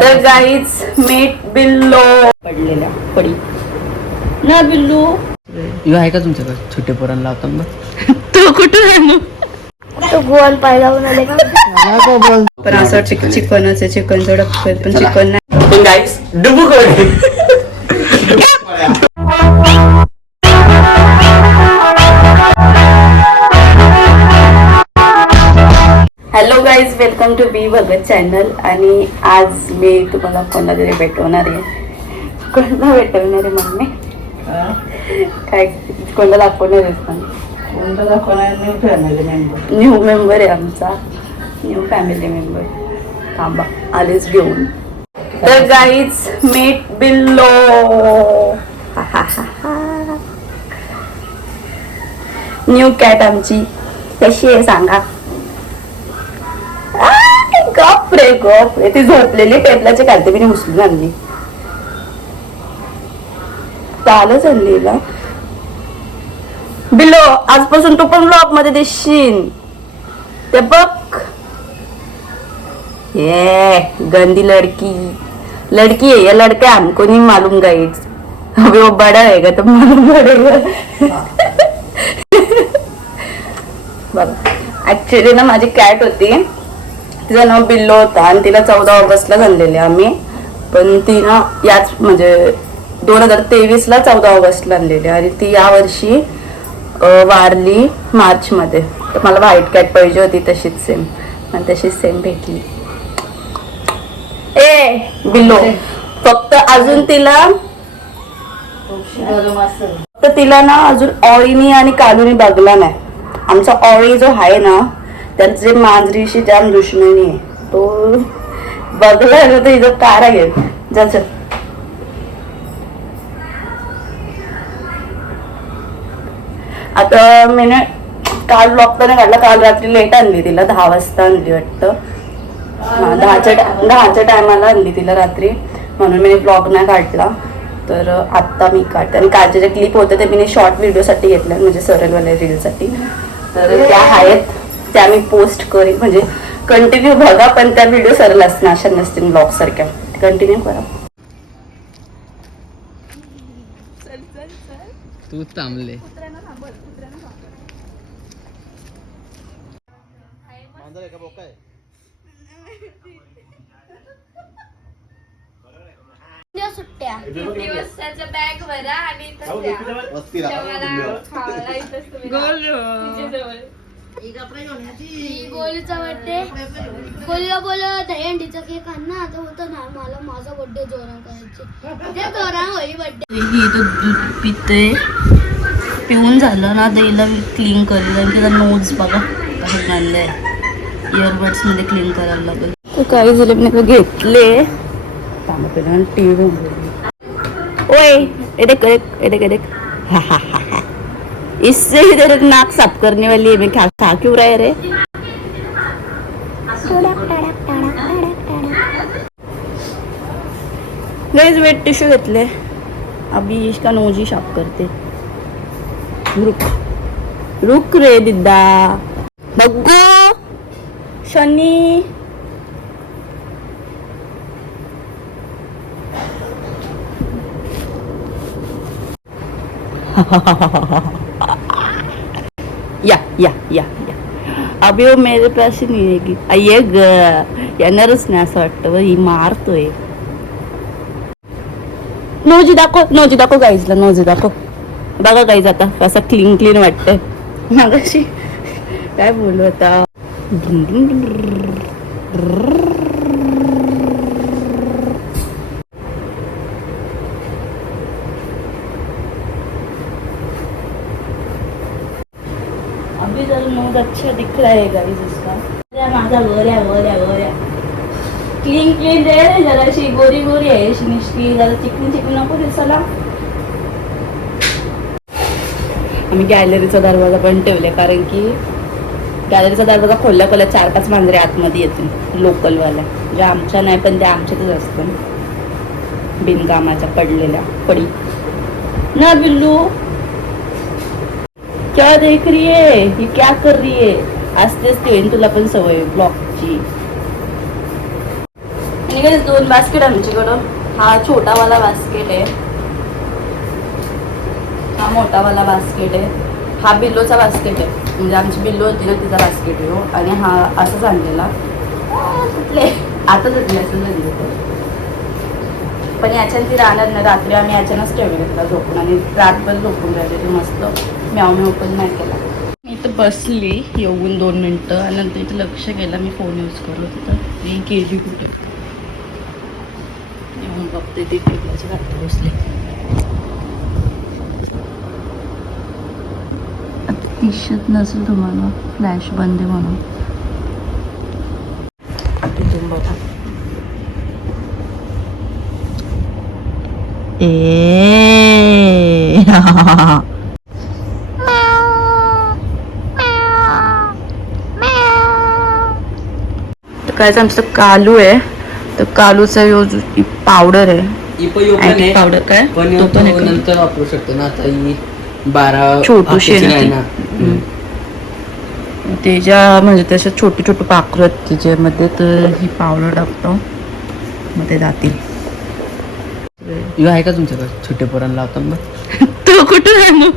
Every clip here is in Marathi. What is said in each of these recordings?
तर गाईच मीठ बिल्लो. पडलेल्या पडी. ना बिल्लू. यो आहे का तुमच्याकडे? छोटे पोरांना लावता मग तो कुठे आहे मग? तो गोल का? पण असं वाटतं चिकनच आहे. चिकनचं डक्कन पण चिकन नाही. गाईस डुबू कोणी? Hello guys welcome to B Bhagat channel आणि आज मी तुम्हाला कोणाला तरी भेटवणार आहे? कोणाला भेटवणार आहे मम्मी? काय कोणाला दाखवणार आहे न्यू मेंबर आहे आमचा. न्यू फॅमिली मेंबर थांबा आलेच घेऊन. तर guys meet Billo new cat आमची. कशी आहे सांगा? गप रे ती झोपलेली टेबलाची काढते मी उचलून आणली. कालच आणलीला बिलो आजपासून तू पण ब्लॉगमध्ये दिसशील. ते बघ. ये गंदी लड़की. लड़की है ये लड़का है हमको नहीं मालूम गाइड्स अभी वो बड़ा रहेगा तो मालूम पड़ेगा बघा. ऍक्च्युली ना माझी कॅट होती. तिचं नाव बिल्लो होता आणि तिला चौदा ऑगस्टला झालेले आम्ही. पण ती ना याच म्हणजे दोन हजार तेवीसला चौदा ऑगस्टला आणलेली आणि ती यावर्षी वारली मार्चमध्ये. तर मला व्हाईट कॅट पाहिजे होती तशीच सेम आणि तशीच सेम भेटली. ए बिल्लो फक्त अजून तिला तर तिला ना अजून ऑळीनी आणि कालुनी बघला नाही. आमचा ऑळी जो आहे ना त्यांचे मांजरीशी जाम दुश्मनी आहे. तो बघला ना तर इथं कारा घेईल ज्याचं आता मी काल ब्लॉक तर नाही काढला काल रात्री लेट आणली तिला दहा वाजता आणली वाटतं. दहाच्या दहाच्या टायमाला आणली तिला रात्री. म्हणून मी ब्लॉग नाही काढला. तर आत्ता मी काढते. आणि कालचे जे क्लिप होते ते मी शॉर्ट व्हिडिओसाठी घेतल्या म्हणजे सरळवाल्या रीलसाठी तर त्या आहेत. त्या मी पोस्ट करेन म्हणजे कंटिन्यू बघा पण त्या व्हिडिओ सरळ असणार अशा नसतील ब्लॉग सारख्या. कंटिन्यू करा. तू थांबले. सुट्ट्या. दिवसाचा बॅग भरा आणि इथं बोल दहीहंडीचा केक आण ना आता होतं ना मला माझा करायचे. ते होई बर्थडे इथं दूध पिते पिऊन झालं ना आता हिला क्लीन करेल. आणि तिचा नोट्स बघा कसं इयरबड्समध्ये क्लीन करायला लागेल. तर काही झालं मी घेतले. टी व्ही ओए ये देख ये देख ये देख ये देख हा, हा, हा, हा. इससे ही तेरे नाक साफ करने वाली है मैं खा खा क्यों रहे रे? गाइस वेट टिश्यू घेतले अभी इसका नोजी साफ करते. रुक. रुक रे दिद्दा. बग्गू. Shani. ha ha ha ha ha या या या या अभि वो मेरे पास नाही नहीं ग। येणारच नाही असं वाटतं ही मारतोय नोजी दाखव नोजी दाखव गाईजला नोजी दाखव बघा गाईज आता कसं क्लीन क्लीन वाटतंय मागाशी काय बोलू आता? जरा नोज अच्छा दिख रहा है गाईज इसका। माझा गोऱ्या गोऱ्या गोऱ्या क्लीन क्लीन रे जराशी गोरी गोरी आहे अशी निष्ठी जरा चिकन चिकन नको दिसायला आम्ही गॅलरीचा दरवाजा पण ठेवले कारण की गॅलरीचा दरवाजा खोलल्या खोल्या चार पाच मांजरे आतमध्ये येतील लोकलवाल्या ज्या आमच्या नाही पण त्या आमच्यातच असतात बिनकामाच्या पडलेल्या पडी. ना बिल्लू क्या देख रही है? ये क्या कर रही है? आस्ते आस्ते होईल तुला पण सवय ब्लॉकची आणि दोन बास्केट आमच्याकडं. हा छोटावाला बास्केट आहे. हा मोठावाला बास्केट आहे. हा बिल्लोचा बास्केट आहे. म्हणजे आमची बिल्लो होती ना तिचा बास्केट आहे हो. आणि हा असंच आणलेला. तुटले आता तुटले असं झाले पण याच्यानं ती राहणार नाही. रात्री आम्ही याच्यानंच ठेवले घेतला झोपून. आणि रातभर झोपून राहिले ते मस्त. म्याव म्याव पण नाही केला. मी इथं बसली येऊन दोन मिनटं आणि नंतर इथं लक्ष गेलं मी फोन यूज करलो तिथं मी गेली कुठे? येऊन बघते ती टेबलाच्या खाली बसली. दिसत नसेल तुम्हाला फ्लॅश बंद आहे म्हणून. तिथून बघा. ए. काय आमचं कालू आहे. तर कालूचा यूज पावडर आहे. पावडर काय? पण तो पण? नंतर वापरू शकतो ना. आता ही बारा छोटूशी. त्याच्या म्हणजे त्याच्यात छोटे छोटे पाखरं आहेत त्याच्यामध्ये तर ही पावडर टाकतो. मग ते जातील. आहे का तुमच्याकडे? छोटे पोरांना लावता मग. तो कुठे आहे मग?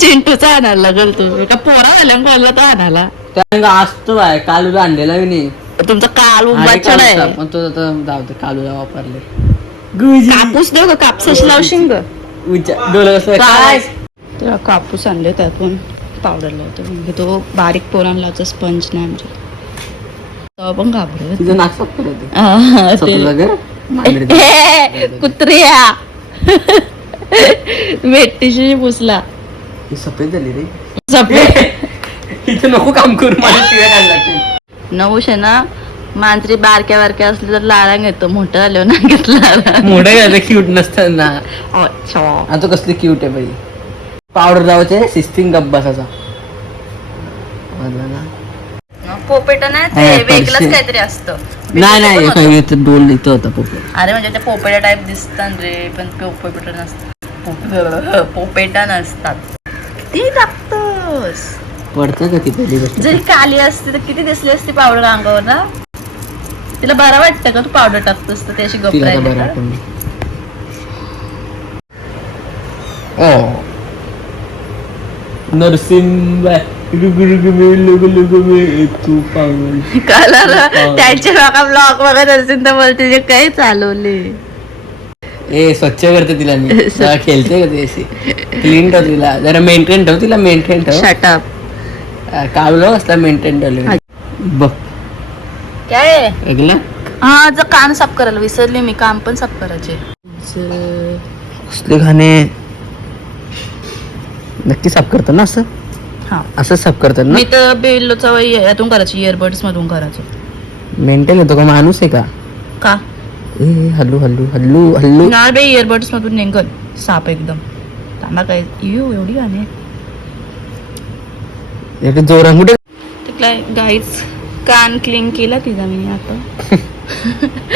चिंटूचा आणायला लागल तू. का पोरा झाल्या बोलला तो आणायला. त्या असतो आहे कालू आणलेला मी नाही. तुमचा काल बच्चन कालूचा, आहे. पण तो आता जाऊ दे कालूला वापरले. कापूस देऊ का? कापसाची लावशील ग. डोलं कसं काय? तेव्हा कापूस आणले त्यातून. पावडर लावतो म्हणजे तो बारीक पोरांना लावतो स्पंज नाही आमच्या. तेव्हा पण घाबरत तुझं नाक साफ करत ते-. हे, कुत्रिया. वेट्टीशी पुसला. ही सफेद झाली रे. सफेद. इथं नको काम करू मला शिव्या खायला लागतील. नवश आहे ना मांजरी बारक्या बारक्या असली तर लाळा घेतो मोठं झाल्यावर नाही घेतला मोठे घालते क्यूट नसतात ना. अच्छा. आता कसली क्यूट आहे बाई. पावडर लावायचे सिस्टिंग गप बसाचा ना. पोपेट नाही ते. वेगळंच काहीतरी असतं. नाही नाही काही इथं डोल इथं होता पोपट. अरे म्हणजे ते पोपेटा टाईप दिसतात रे पण पोपेटा नसतात पोप- पोपेटा नसतात. ती टाकतोस पडतं का ती पहिली गोष्ट जरी काली असते तर किती दिसली असती पावडर अंगावर ना? तिला बरं वाटतं का तू पावडर टाकतोस तर त्याशी गप्प तिला तर राहिली बरं का? आठवण ओ. नरसिंह रुग रुग में लुग लुग में तू पागल. कळलं त्यांच्या मागा ब्लॉग बघत असेल तर बोलते जे काही चालवले? ए स्वच्छ करते तिला मी. जरा खेळते का क्लीन ठेव तिला. जरा मेंटेन ठेव तिला मेंटेन ठेव. शटअप कावलो असला मेंटेन ठेवले बघ. काय? ऐकलं हा जर कान साफ करायला विसरले मी काम पण साफ करायचे. कसले घाणे नक्की साफ करतात ना असं? हा. असं साफ करतात ना? मी तर बेल्लोचा वय यातून करायची इयरबड्स मधून करायचो. मेंटेन येतो का? माणूस आहे का? का? ए हल्लू हल्लू हल्लू हल्लू. नाही बे इयरबड्स मधून निघल. साप एकदम. त्यांना काय? यू एवढी गाणे एक जोरा कुठे तिथला गाईच कान क्लीन केला तिचा मी आता.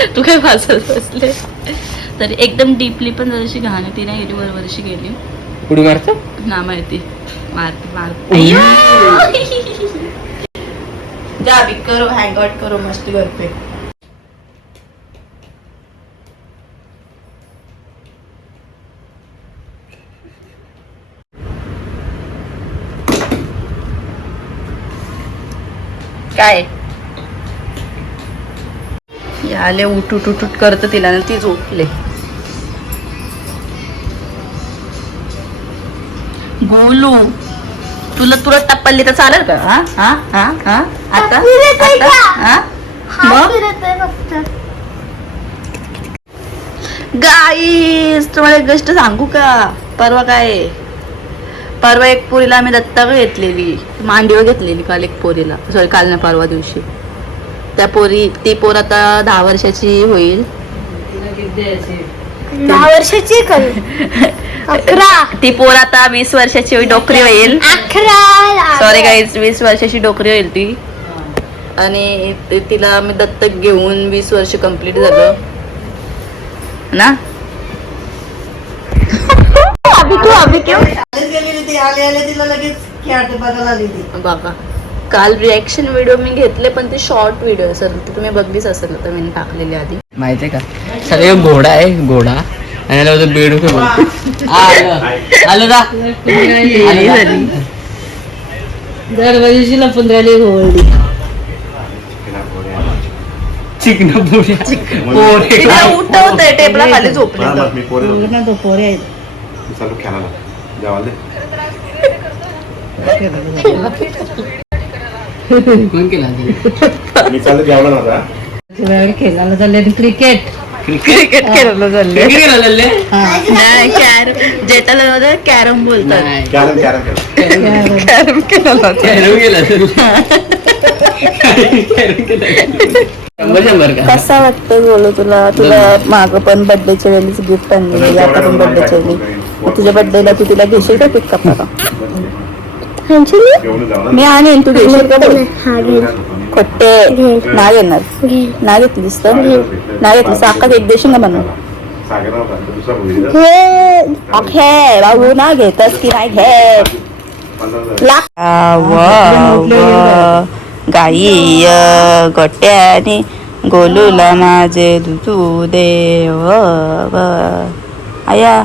तू काय वाचत बसले? तरी एकदम डीपली पण जराशी घाण ती नाही गेली बरोबरशी गेली. उडी मारतो? ना माहिती. मारते मारते जा अभी करो हँग आउट करो मस्ती घर काय? आले उठ उठ उठ उठ करत तिला ना तीच उठले. गोलू तुला तुला टप्पल्ली तर चालेल का? हा? हा? हा? हा? आता? हा? गाईस तुम्हाला एक गोष्ट सांगू का? परवा काय? परवा एक पोरीला आम्ही दत्तक घेतलेली मांडीवर घेतलेली काल एक पोरीला. सॉरी काल ना परवा दिवशी. त्या पोरी ती पोर आता दहा वर्षाची होईल. दहा वर्षाची करू अकरा. ती पोर आता वीस वर्षाची होईल डोकरी होईल. अकरा. सॉरी गाईज वीस वर्षाची डोकरी होईल ती. आणि तिला मी दत्तक घेऊन वीस वर्ष कंप्लीट झालं. ना अभि तू अभि क्यों गेलेली ती आले आले तिला लगेच खेळते बघायला आली ती. बाबा काल रिॲक्शन व्हिडिओ मी घेतले पण ते शॉर्ट व्हिडिओ असेल ते तुम्ही बघलीच असेल तर मी टाकलेली आधी. माहितीये का? सगळे घोडा आहे घोडा. आणि याला बोलतो बेडूक बोलतो आलं. आलं का? आली झाली दरवर्षी लपून राहिली गोवळली चिकन पोळ्या. पोळे तिला उठवतंय टेबला खाली झोपले. मी पोरे. ना तो पोरे आहेत. चालू खेळायला. जेवायला कोण केला ते? मी चालू जेवला नव्हता. वेळ खेळायला चालले क्रिकेट क्रिकेट खेळलं चालले? नाही कॅर ज्याच्याला कॅरम बोलतात. Carrom carrom carrom. केलं. कॅरम केला. कसा वाटतं बोलू तुला? तुला माग पण बर्थडेच्या वेळीच गिफ्ट आणलेली आता पण बर्थडेच्या वेळी तुझ्या बर्थडेला तू तिला घेशील का घेऊन जाऊ मी आणेन तू घेशील का बोल? ना खोट्टे. ना घेतलीस तर? ना घेतलीस अक्का केक देशील ना मुलगा. घे. बाबू ना घेतस की नाही घेत? गाई गोट्याने गोलूला माझे दुधू देव आया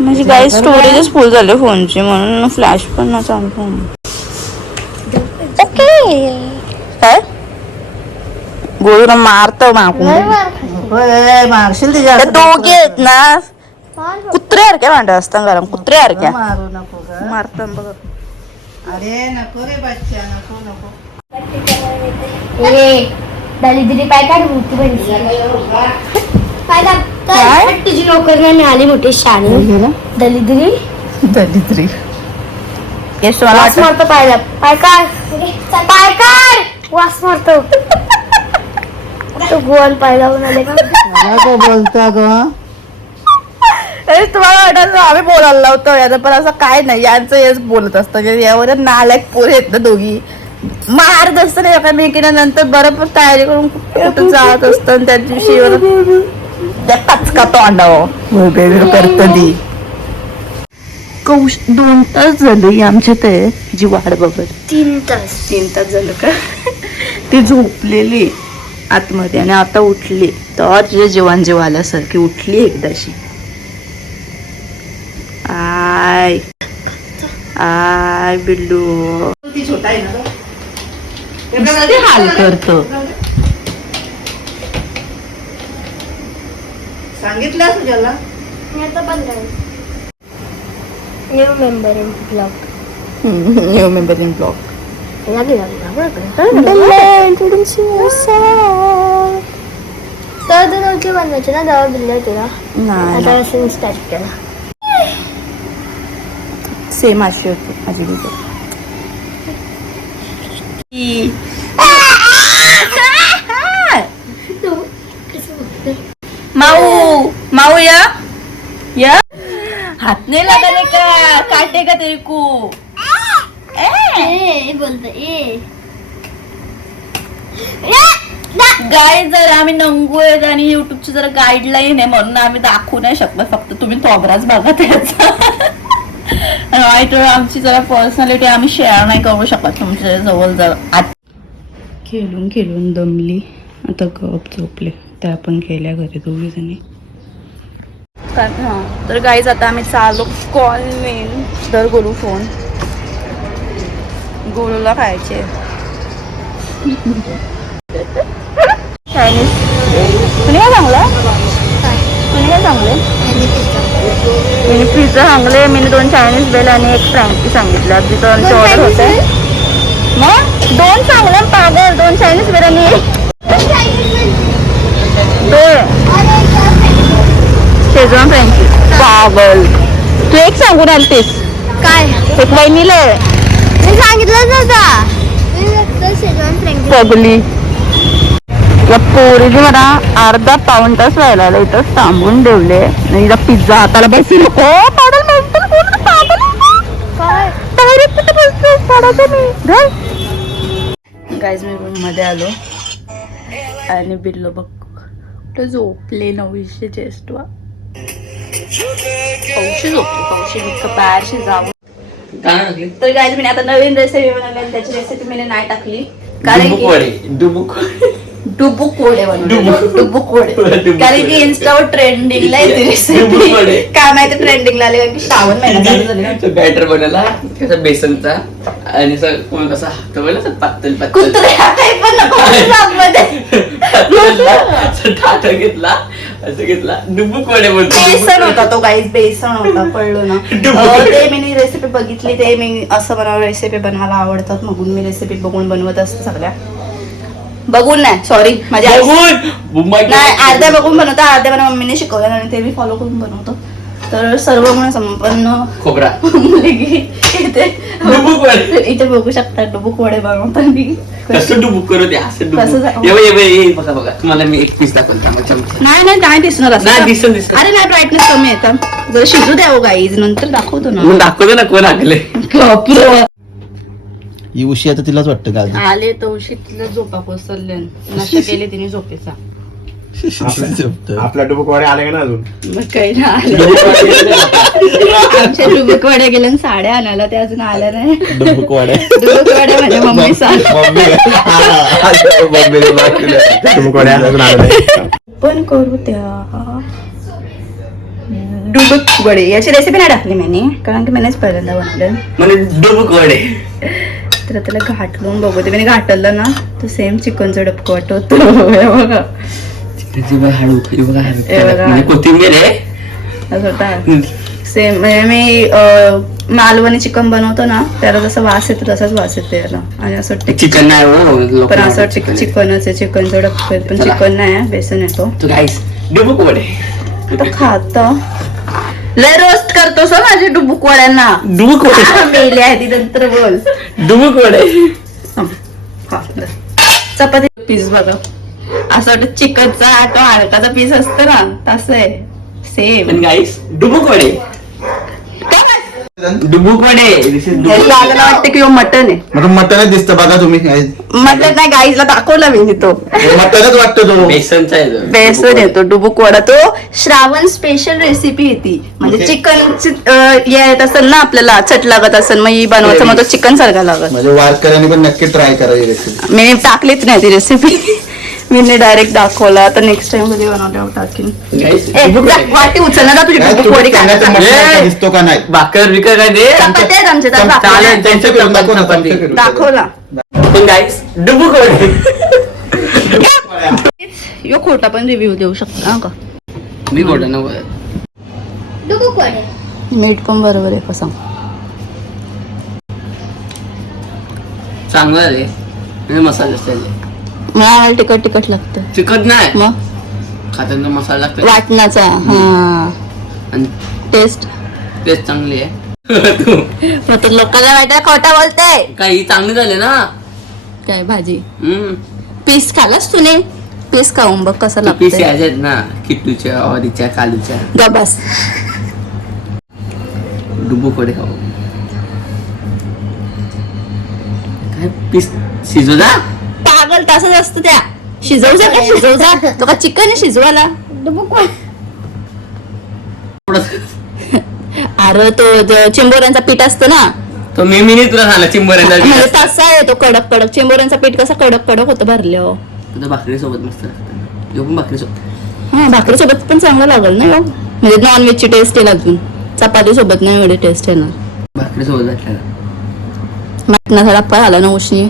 माझी गाई स्टोरेजच फुल झाले फोनची म्हणून फ्लॅश पण ना चालू काय? गोलूला मारतो मागून मारशील तिच्या दोघे आहेत ना. कुत्रे सारख्या भांडत असतात गरम कुत्रे सारख्या. मारू नको ग. मारतात बघ. अरे नको रे बच्चा नको नको. ए दलिद्री पाय काढ मूर्ती बनली पाय. काय? तुझी नोकरी आली मोठी शाणी दलिद्री दरिद्री मला वास वाटतं मारतो पायला पाय काढ. पाय काढ. वास मारतो. तो गोल पाय लावून आले का मला को बोलता ग? अरे तुम्हाला वाटत आम्ही बोलायला लावतो याचं पण असं काय नाही. यांचं हेच बोलत असतं. म्हणजे यावर नालायक पोरे आहेत ना दोघी. मारत असतं ना एकामेकीला नंतर बरोबर तयारी करून कुठं जात असतं आणि त्या दिवशी त्या कचका तोंडावं करत ती कौश दोन तास झाले आमच्या ते जी वाट बघत. तीन तास. तीन तास झालं का? ती झोपलेली आतमध्ये आणि आता उठली. तर तिच्या जीवन जीव आल्यासारखी उठली एकदाशी. आय. आय बिल्लू. हाल करतो. सांगितलं तुझ्याला new member in blog new member in blog लागेल तर तू नव्हती बनवायची ना तेव्हा दिलं तुला आता स्टार्ट केला. सेम अशी होती माझी video. माऊ माऊ या या हात नाही लागले का काटे का तेरे को ए बोलतो ए गाय जर आम्ही नंगू आहेत आणि युट्यूबची जरा गाईडलाईन आहे म्हणून आम्ही दाखवू नाही शकतो फक्त तुम्ही तोबराच बघा त्याचा वेळ आमची जरा पर्सनॅलिटी आम्ही शेअर नाही करू शकत तुमच्या जवळ जर आत खेळून खेळून दमली. आता गप झोपले. त्या आपण गेल्या घरी दोघी जणी तर गाईज आता आम्ही चालू कॉल मेन दर गोलू फोन गोलूला खायचे. चायनीज तुम्ही काय सांगलं तुम्ही काय सांगले मी पिझ्झा सांगले मी दोन चायनीज बेल आणि एक फ्रँकी सांगितलं. तिथं आमची ऑर्डर होते मग? दोन सांगले पागल. दोन चायनीज बेल आणि शेजवान फ्रँकी पागल. तू एक सांगून आलतीस काय? एक मी सांगितलं पगली. या पोरीने मला अर्धा पाऊन तास व्हायला आला इथं थांबून ठेवले. आणि इथं पिझ्झा हाताला बसली नको. पाडल कोण डायरेक्ट बसते पडायचं मी गाईज मी रूममध्ये आलो. आणि बिल्लो बघ. कुठं झोपले नऊशे चेस्ट वा पावशी झोपली पावशी मी बाहेरशी टाकली तर गाईज मी आता नवीन रेसिपी बनवली आणि त्याची रेसिपी मी नाही टाकली. कारण की डुबुक वडे बनवले डुबुक. वडे कारण की. इन्स्टावर ट्रेंडिंगला येते रेसिपी. काय माहिती ट्रेंडिंगला आले कारण की श्रावण महिना. बॅटर बनवला कसा बेसनचा आणि कोण कसा हात असं पातळ पातळ. टाटा घेतला असं घेतला. डुबुक वडे बोलतो बेसन होता तो गाईज बेसन होता कळलो ना. ते मी रेसिपी बघितली ते मी असं बनव रेसिपी बनवायला आवडतात म्हणून मी रेसिपी बघून बनवत असते सगळ्या. बघून नाही सॉरी माझ्या बघून? Oh. नाही अर्ध्या बघून बनवतो अर्ध्या मला मम्मीने शिकवलं आणि ते मी फॉलो करून बनवतो. तर सर्व म्हणून संपन्न खोबरा. मुलगी इथे इथे बघू शकता डुबुक वडे बनवताना कसं डुबुक करू असं बघ, बघ, ये बघा बघा. तुम्हाला मी एक पीस दाखवतो थांबा, थांबा. नाही नाही नाही दिसणार असं. नाही, दिसतं, दिसतं. अरे नाही ब्राईटनेस कमी येतात जर शिजू द्या हो गाईज नंतर दाखवतो ना. दाखवतो ना कोण बापरे. ही उशी आता तिलाच वाटतं का आले तो तिथलं झोपा कोसरले नशा केले तिने झोपेचा. आपल्या डुबुकवाडे आले का ना अजून? मग काही आमच्या वड्या गेल्या आणि साड्या आणायला ते अजून आल्या नाही. डुबुक वाड्या डुबुक वड्या माझ्या मम्मी. सांग डुबुकवाडे अजून आले नाही. पण करू द्या डुबुक वडे याची रेसिपी नाही टाकली मी कारण की मीच पहिल्यांदा बनवले म्हणजे डुबुक वडे तर त्याला घाटलून बघते मी घाटलं ना तर सेम चिकनचं डबकं वाटत हे बघा. बघ बघा बघा. म्हणजे कोथिंबीर आहे. सेम म्हणजे मी मालवणी चिकन बनवतो ना त्याला जसं वास येतो तसाच वास येतो याला. आणि असं वाटतं चिकन नाही हो पण असं वाटतं चिकनच आहे. चिकनचं डबकं. पण. चिकन नाही बेसन येतो. तू खात. लय रोस्ट करतोस हं माझे डुबुक वड्यांना डुबुक वडे मेले आहे ती नंतर बोल. डुबुक वडे हं. बस. चपाती. पीस बघा. असं वाटत चिकनचा तो हडकाचा पीस असतो ना तसं आहे. सेम पण गाईस डुबुक वडे डुबुक वाटतं की मटन आहे. मग मटनच दिसतं बघा तुम्ही. मटन नाही गाईजला दाखवला मी तो मटनच वाटतं तो. बेसनचा आहे तो. बेसन येतो डुबुक वडा तो श्रावण स्पेशल रेसिपी येते. म्हणजे चिकन येत असेल ना आपल्याला चट लागत असेल मग ही बनवायचं मग तो चिकन सारखा लागत. म्हणजे वारकऱ्यांनी पण नक्की ट्राय करावी रेसिपी मी टाकलीच नाही ती रेसिपी मी डायरेक्ट दाखवला तर नेक्स्ट टाइम कधी बनवल्यावर टाकीन. वाटी ना तुझी दिसतो का नाही? भाकर विकर काय दे? चपात्या आहेत आमच्या त्या चमचा- दाखवल्या. चालेल त्यांच्या. दाखवला. पण यो खोटा पण रिव्ह्यू देऊ शकता हा का? मी ना बोलत. वडे मीठ पण बरोबर आहे कसं? चांगलं आहे. म्हणजे मसाले असते मला तिखट तिखट लागतं. चिकट नाही? मग? खाताना मसाला लागतो. वाटणाचा हा. आणि टेस्ट? टेस्ट चांगली आहे. तू. मग तर लोकांना माहिती खोटा बोलते. काही चांगली झाली ना? काय भाजी? हम्म. पीस खालास तुने? पीस खाऊन बघ कसं तू पीस लागतं यायचे आहेत ना किट्टूच्या अवारीच्या कालूच्या. गबास डुबू कडे खाऊ. काय पीस शिजू पागल तसंच असतं त्या. शिजवू जा का शिजवू जा तो का चिकन शिजवायला. अरे तो जो चिंबोऱ्यांचा पीठ असतो ना. तो मी मी तुला सांगला चिंबऱ्यांचा म्हणजे तसा आहे तो कडक कडक. चिंबोऱ्यांचा पीठ कसा कडक कडक होतं भरलं तुझं भाकरी सोबत मस्त लागतं. पण भाकरी सोबत हा भाकरी सोबत पण चांगलं लागल ना हो. म्हणजे नॉन व्हेजची टेस्ट येईल अजून. चपाती सोबत नाही एवढी टेस्ट येणार. भाकरी सोबत मटणाचा डप्पा झाला ना उष्णी.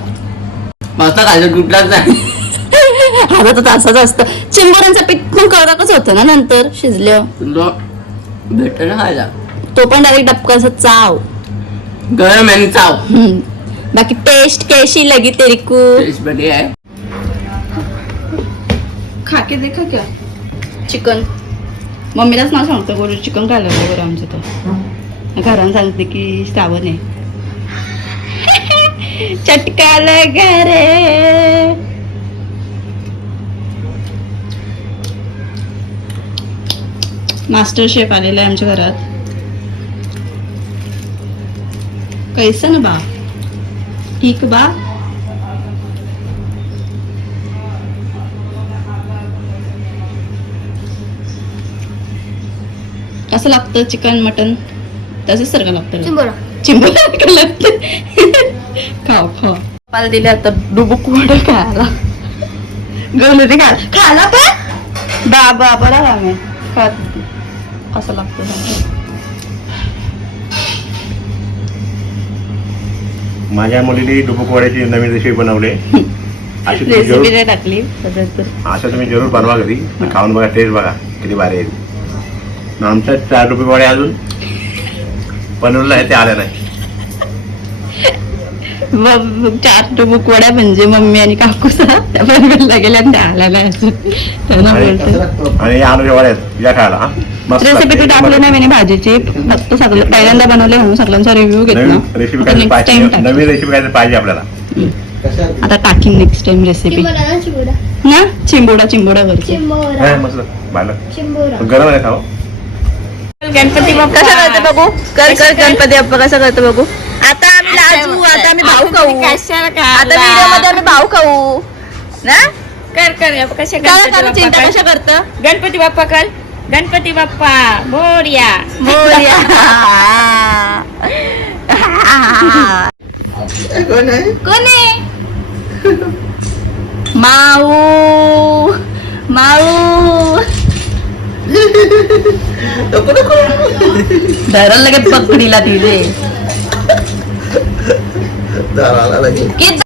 मस्त खायचं कुठलाच नाही. आता तर तसंच असतं. चिंबोऱ्यांचं पीठ पण कडकच होतं ना नंतर शिजलं तुला भेटतं ना खायला? तो पण डायरेक्ट डबकाचा चाव. गरम आहे आणि चाव. हम्म. बाकी टेस्ट कैसी लगी तेरी को. टेस्ट बढिया आहे. खा के देखा क्या? चिकन. मम्मीलाच नाव सांगतो गोरू चिकन खायला बरोबर आमचं तर. घरात सांगते की श्रावण आहे. चटकाल घरे. मास्टर शेफ आलेला आहे आमच्या घरात. कैसा ना बा? ठीक बा? कसं लागतं चिकन मटन? तसंच सारखं लागतं चिंबोरा. चिंबू खाऊ खाऊ मला दिले आता डुबुक वडे खायला. गवले खायला. खायला पण? बाबा बरा आम्ही खात होती. कसं लागतं सांग. माझ्या मुलीने डुबुकवाड्याची नवीन रेसिपी बनवली. अशी तुम्ही रेसिपी जरूर टाकली. असं तुम्ही जरूर बनवा घरी. खाऊन बघा टेस्ट बघा. किती भारी आहे. आणि आमच्या चार डुबुकवाडे अजून. बनवलं आहे ते आल्या नाही. चार डुबुक वड्या म्हणजे मम्मी आणि काकूचा. त्या बनवायला गेल्या आणि त्या आल्या नाही अजून त्यांना आणि- बोलते. आणि या आलूच्या वड्या आहेत या खायला. मस्त. रेसिपी. तू टाकली नाही मी भाजीची. फक्त सगळं पहिल्यांदा बनवले म्हणून सगळ्यांचा रिव्ह्यू घेतला. नवीन रेसिपी काय पाहिजे. टाइम टाक. नवीन रेसिपी काय पाहिजे आपल्याला. आता टाकीन नेक्स्ट टाइम रेसिपी ना चिंबोडा चिंबोडा चिंबोरा. गरम आहे खाऊ गणपती बाप्पा. कसं करतो बघू? कर कर गणपती बाप्पा कसं करतो बघू? लाजू आता आम्ही भाऊ खाऊ. आता व्हिडिओमध्ये आम्ही भाऊ खाऊ. ना? कर कर. कशा काय करा चिंता कशा करतं? गणपती बाप्पा कर. गणपती बाप्पा. मोर्या. मोरया. कोणी माऊ. माऊ. धरण लगेच पकडीला तिथे. किती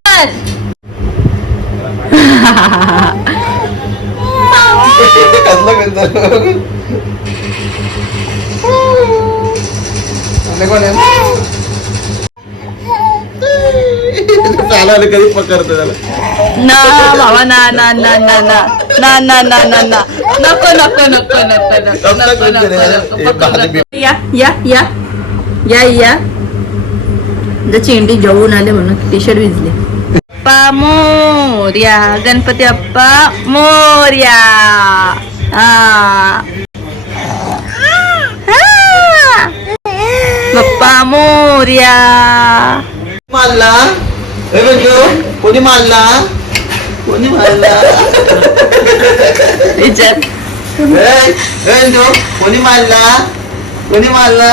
चालायला कधी पकडतो त्याला ना बाबा ना ना ना ना ना ना ना ना ना ना नको नको नको नको नको नको नको नको. या या या या या जर चेंडी जेवून आले म्हणून टी शर्ट भिजले. अप्पा मोर्या गणपती अप्पा मोर्या. बाप्पा मोर्या. मारला कोणी मारला कोणी मारला विचार. कोणी मारला कोणी मारला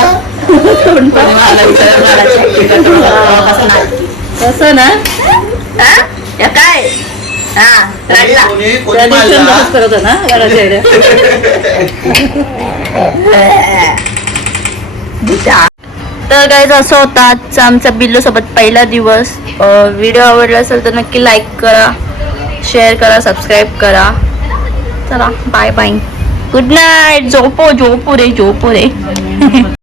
तसं ना या काय हा रडला करत ना घराच्या तर गाईज असं होता आजचा आमचा बिल्लू सोबत पहिला दिवस. व्हिडिओ आवडला असेल तर नक्की लाईक करा शेअर करा सबस्क्राईब करा. चला बाय बाय गुड नाईट झोपो झोपू रे झोपू रे.